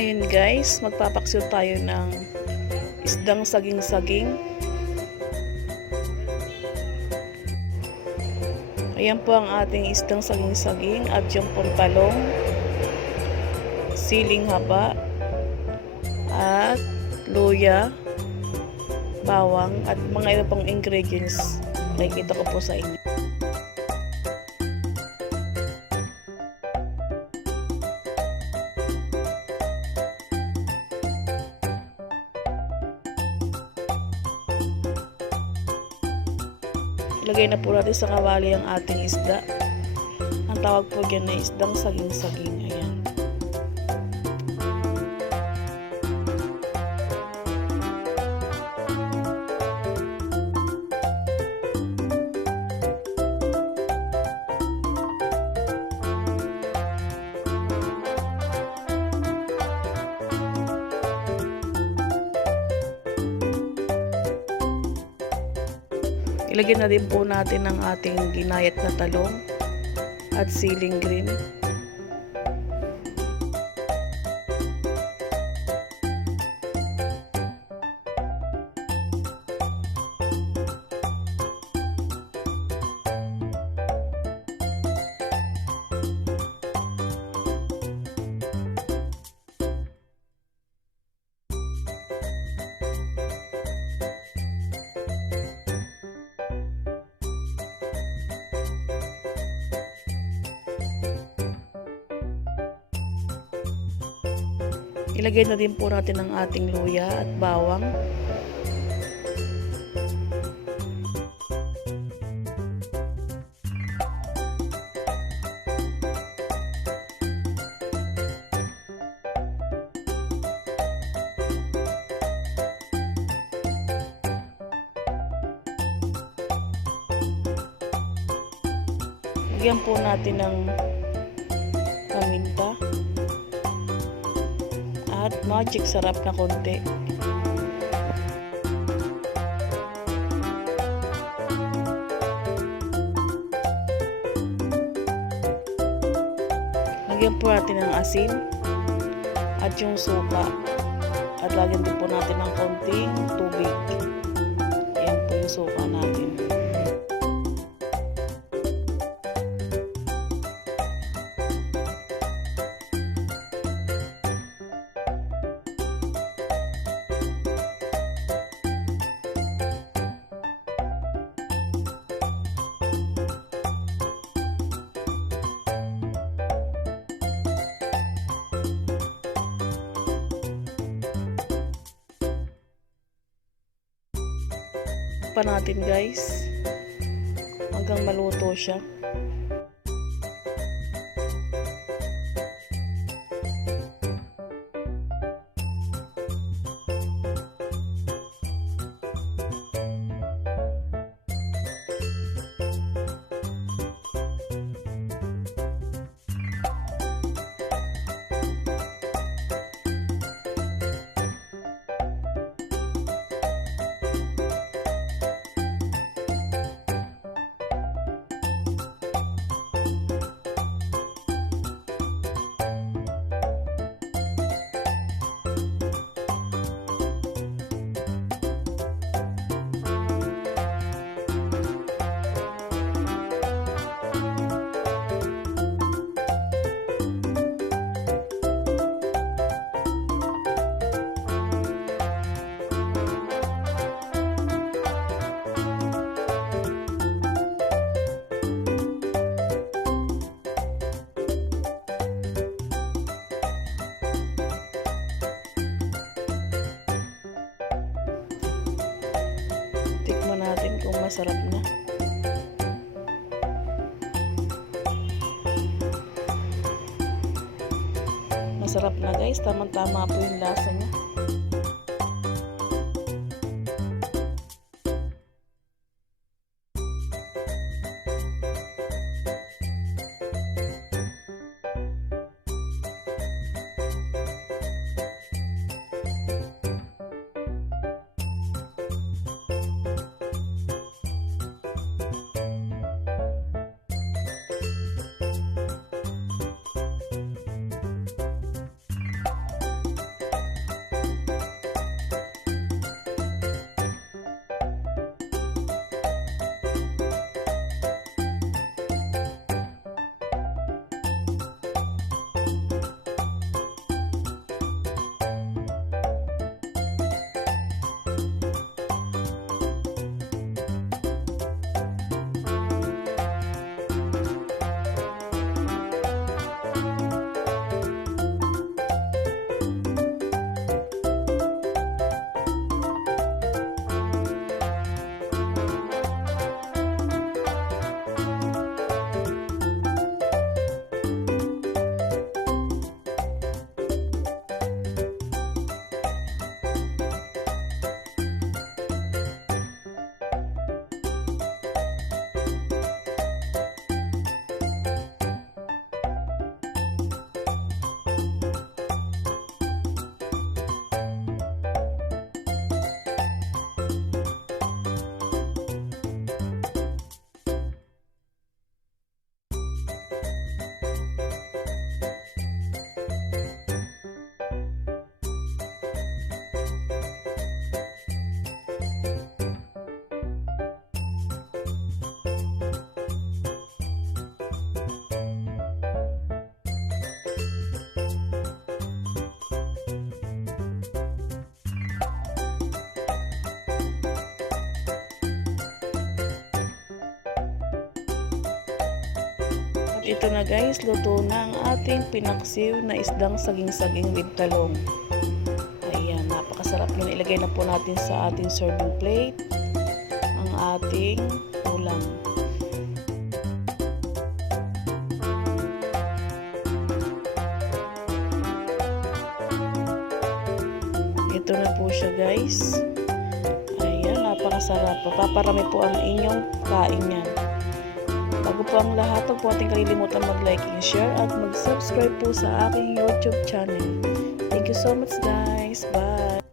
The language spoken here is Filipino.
Ngayon guys, magpapaksiw tayo ng isdang saging-saging. Ayan po ang ating isdang saging-saging at yung pong talong, siling haba, at luya, bawang, at mga iba pang ingredients. Nakikita ko po sa inyo. Ilagay na po natin sa kawali ang ating isda. Ang tawag po dyan na isdang saging-saging. Ayan. Ilagyan na din po natin ang ating ginayat na talong at siling green. Ilagay na din po natin ang ating luya at bawang. Lagyan po natin ng paminta at magic sarap na konti. Lagyan po natin ng asin at yung suka. At lagyan din po natin ng konting tubig. Ayan po yung suka natin. Pa natin guys hanggang maluto siya. Tikman natin kung masarap na. Masarap na guys, tamang-tama po yung lasa niya. Ito na guys, luto na ang ating pinaksiw na isdang saging-saging with talong. Ayan, napakasarap yun. Ilagay na po natin sa ating serving plate ang ating ulam. Ito na po siya guys. Ayan, napakasarap. Papaparami po ang inyong kain yan. Bago po ang lahat, huwag po ating kalilimutan mag-like and share at mag-subscribe po sa aking YouTube channel. Thank you so much guys. Bye!